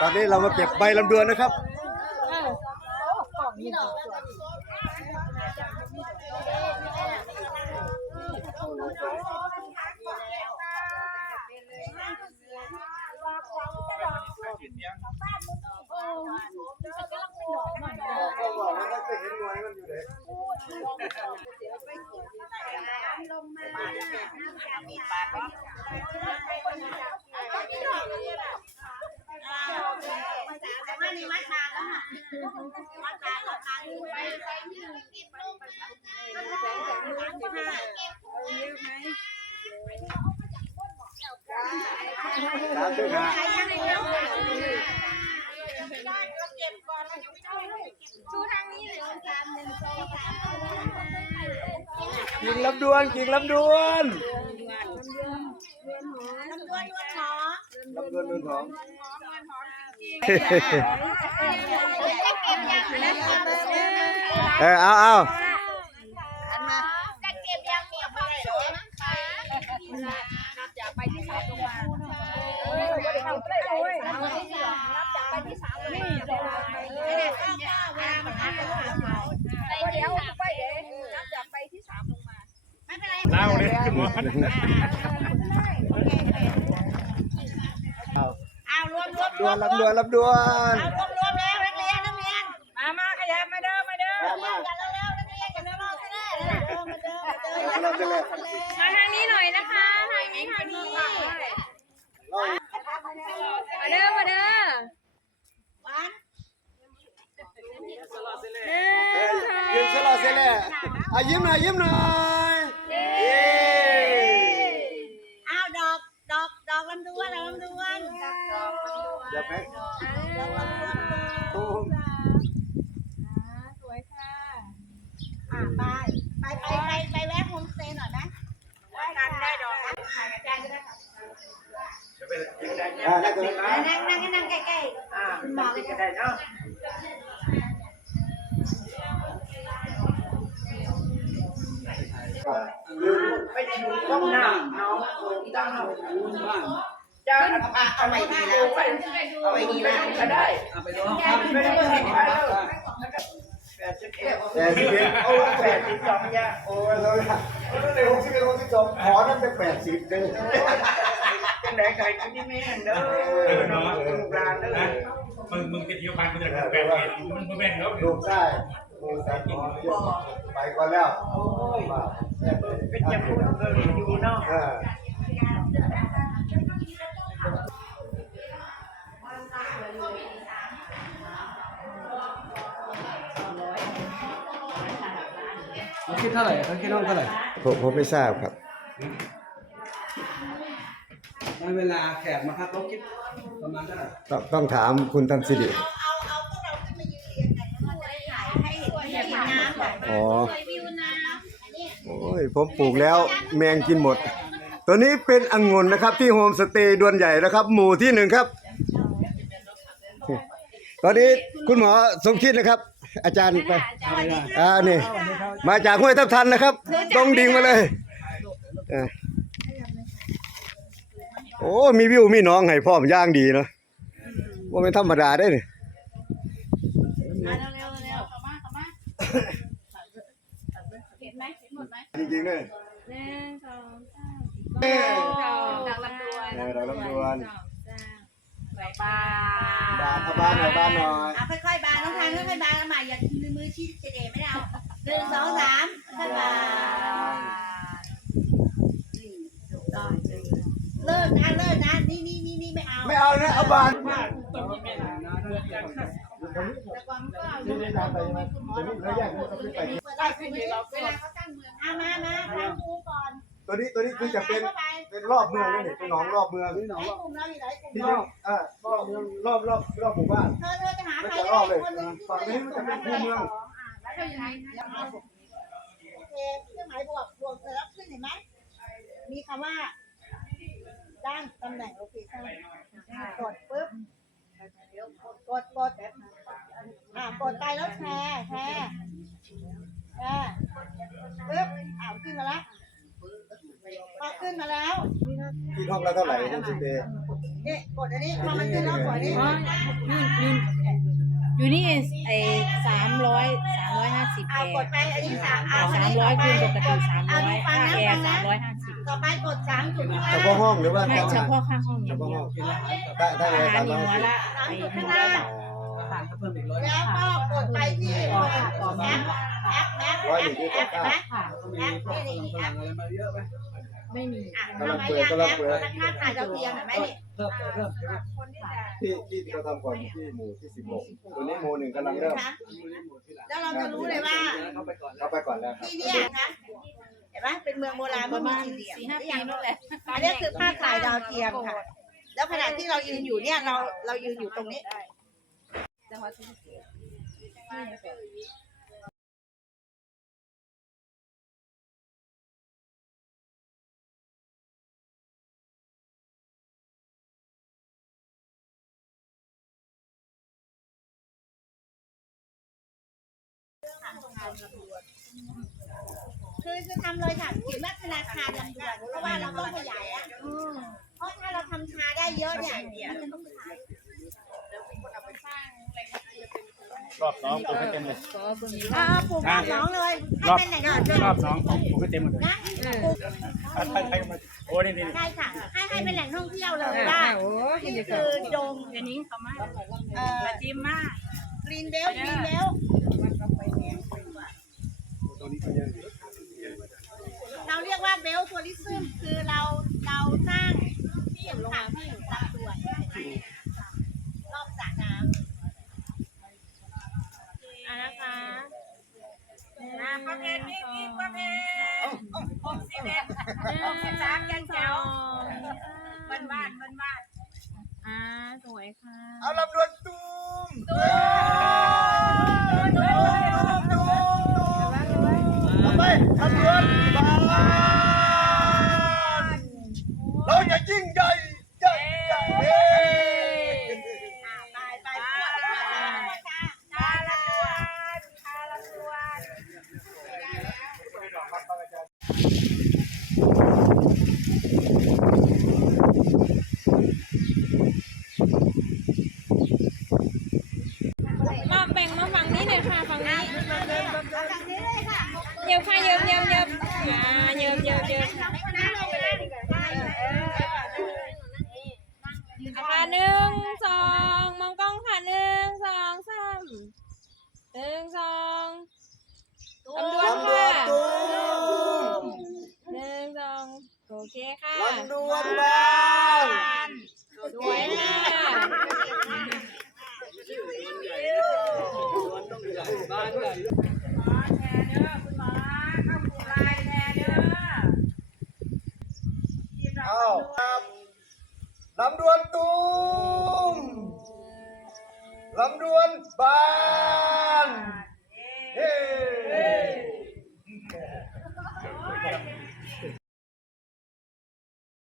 ตอนนี้เรามาเก็บใบลำดวนนะครับก็บอก ว่าไม่เห็นหน่วยมันอยู่ไหนสามสิบห้ากิ่งลำดวนกิ่งลำดวนลำดวนนวลหอม เออเอาเอาจะเก็บยังมีความสุขนะคะนับจากไปที่สามลงมาเออทำได้เลยนับจากไปที่สามลงมาไม่ได้ข้าวข้าวเวลามันนับไปที่สามไปเดี๋ยวไปเดี๋ยวนับจากไปที่สามลงมาไม่เป็นไรเล่าเลยหมดเอารวมรวม ดวนลำดวนลำดวนเอารวมรวมแล้วนักเรียนนักเรียน มามาขยับมาเด้อมาเด้อมามากันแล้วนักเรียนกันแล้วมาเด้อมาเด้อมาเด้อเราจะเลยมาทางนี้หน่อยนะคะทางนี้ทางนี้มาเด้อมาเด้อวันเด้อยืนสลอเสร็จแล้วอะยิ้มหน่อยยิ้มหน่อย เดี๋ยวไปตูมสวยค่ะอะไปไปไปไปไปแวะโฮมสเตย์หน่อยไหมกันได้ดอกอ่าได้ตัวนี้นั่งนั่งนั่งใกล้ๆคุณหมอเลยต้องหน้าน้องตั้งเอา จะเอาไปดีแล้วเอาไปดีแล้วก็ได้เอาไปลองครับไม่ได้เห็นแล้วแปดสิบเอ็ดแต่สิบเอ็ดโอ้แปดสิบสองยาโอ้ยเราในหกสิบเอ็ดหกสิบสองขอนั่นเป็นแปดสิบเลยเป็นไหนใครที่ไม่เห็นเด้อน้องลูกหลานเด้อมึงมึงไปเที่ยวบ้านมึงจะแปลกเห็นมันแม่นแล้วลูกชายลูกชายขอเยอะไปก่อนแล้วโอ้ยเป็นจะพูดเรื่องอยู่เนาะ คิดเท่าไหร่เขาคิดน้องเท่าไหร่ผมผมไม่ทราบครับ ในเวลาแขกมาครับเขาคิดประมาณเท่าไหร่ต้องต้องถามคุณทันสิริเอาเอาเอาพวกเราขึ้นมายืนเรียงกันแล้วเราจะได้ถ่ายให้เห็นให้เห็นน้ำแบบอ๋อสวยวิวน้ำอันนี้โอ้ยผมปลูกแล้วแมงกินหมด ตัวนี้เป็นองุ่นนะครับ ที่โฮมสเตย์ดวนใหญ่นะครับ หมู่ที่หนึ่งครับ ตอนนี้คุณหมอสมคิดนะครับ อาจารย์ไปอ่านี่ มาจากห้วยทับทันนะครับตรงดิ่งมาเลยเออโอ้มีวิวมีหน้องให้พร้อมย่างดีเนาะว่าเป็นธรรมดาได้เนี่ยมาเร็วๆเร็วๆเข้ามาเข้ามาเห็นไหมเห็นหมดไหมจริงๆเลยหนึ่งสองสามเออดอกลำดวนเออดอกลำดวนสวยปาบานเข้าบ้านหน่อยบ้านหน่อย เอาค่อยๆบานน้องทานค่อยๆบานเอาใหม่อย่ามือชี้เจเดไม่ได้เอา หนึ่งสองสามค่อยๆบานเลิกนะเลิกนะนี่นี่นี่นี่ไม่เอาไม่เอานะเอาบานได้ขึ้นเวลาเขาตั้งเมืองเอามามาทางกูก่อนตัวนี้ตัวนี้คือจะเป็นเป็นรอบเมืองนี่นี่เป็นหนองรอบเมืองนี่หนองไอ้กลุ่มเราอยู่ไหนกลุ่มที่เรานี่เออรอบเมืองรอบรอบรอบหมู่บ้านเธอเธอจะหาไม่ใครจะรได้อบเลยคนหนึ่งฝั่งนี้มันจะเป็นคู่เมืองแล้ว ก็ยังไงโอเคเครื่องหมายบวกบวกเสร็จแล้วขึ้นเห็นไหมมีคำว่าด้านตำแหน่งโลเคชั่นกดปุ๊บกดกดอ่ากดไปแล้วแชร์แชร์แชร์ปุ๊บอ่าขึ้นมาแล้วพอขึ้นมาแล้วที่ห้องละเท่าไหร่คุณสิเดย์นี่กดอันนี้พอมันขึ้นแล้วกดนนี้นู่นนู่น อยู่นี่ไอ้สามร้อยสามร้อยห้าสิบแอเอากดร์ไปอันนี้สามอ่าเอาสามร้อยคูณปกติสามเอาร้อดูยฟังค่านะแอฟังร์สานะมร้อยห้าสิบต่อไปกดสามจุดห้าเฉพาะห้องหรือว่าไม่เฉพาะค่าห้องอเฉย่างพาะเดีห้ยอวงได้ได้อาเลยหารสามนี่ร้อยหัวละสามไอ้จุดหนึ่ห้างร้อยบาทผ่านก็เพิ่มอีกร้อยแล้วก็กดไปที่แอปแอปแอปแอปร้อยหนึ่งที่แอต่อปเก้าค่ะก็มีพวกพลังพลังอะไรมาเยอะไหมไม่มีอะทำไมยังแอปค่าถ่ายดาวเทียมเห็นไหมนี่ เพิ่มเพิ่มใช่ไหมที่ที่เราทำก่อนที่หมู่ที่สิบหกตัวนี้หมู่หนึ่งกำลังเริ่มคะแล้วเราจะรู้เลยว่าเข้าไปก่อนเข้าไปก่อนแล้วครับที่เนี่ยนะเห็นไหมเป็นเมืองโบราณปเมื่ระอมีมาณสี่เหลี่ยมสี่ห้าปีนู่นแหละอันนี้คือภาพถ่ายดาวเทียมค่ะ แล้วขณะที่เรายืนอยู่เนี่ยเราเรายืนอยู่ตรงนี้จังหวัด คือคือทำเลยค่ะเขียนว่าธนาคารลำดวนเพราะว่าเราต้องขยายอะเพราะถ้าเราทำชาได้เยอะเนี่ยมันจะต้องขายรอบสองผมให้เต็มเลยก็เพิ่งมีอ่าปลูกน้องเลยให้รอบเป็นแหล่งท่องเที่ยวรอบสองผมให้เต็มหมดเลยนะปลูกใครใครมาโอ้นี่นี่ใช่ค่ะให้ให้เป็นแหล่งท่องเที่ยวเลยอ่าว่าโอ้ยนี่นี่คือดงเดี๋ยวนี้เขามาเอ่อจิ้มมากกรีนเบลกรีนเบล ตัวนี้ก็เยอะอยู่ เราเรียกว่าเบ ลทัวริซึมคือเราเราสร้างที่อยู่ลงมาที่ลำดวนรอบสระน้ำอะนะคะอะประเภทนี้นี่ประเภทหกสิบเอ็ดหกสิบสามยังแจ๋วบ้านบ้านบ้านบ้านอ่าสวยค่ะเอาลำดวนตูม ตุ้ม ต่อไปลำดวนบานเราจะยิ่งใหญ่ใหญ่ใหญ่เฮ้ ไปไปไปจ้า ชาละดวนชาละดวน มาแบ่งมาฝั่งนี้หน่อยค่ะฝั่งนี้ เอาจากนี้เลยค่ะ เยิบค่ะเยิบเยิบเยิบอ่าเยิบเยิบเยิบ นั่งลงไปเลยใช่เออ อะค่ะหนึ่งสองมองกล้องค่ะหนึ่งสองสามหนึ่งสองลำดวน ลำดว ค่ะ นตูม หนึ่งสองโอเค่ะลำดวนบานสวยค่ะบ้านใหญ่แชร์เด้อคุณหมอข้าผู้ลายแชร์เด้อาครับลำดวนตูมลำดวนบานช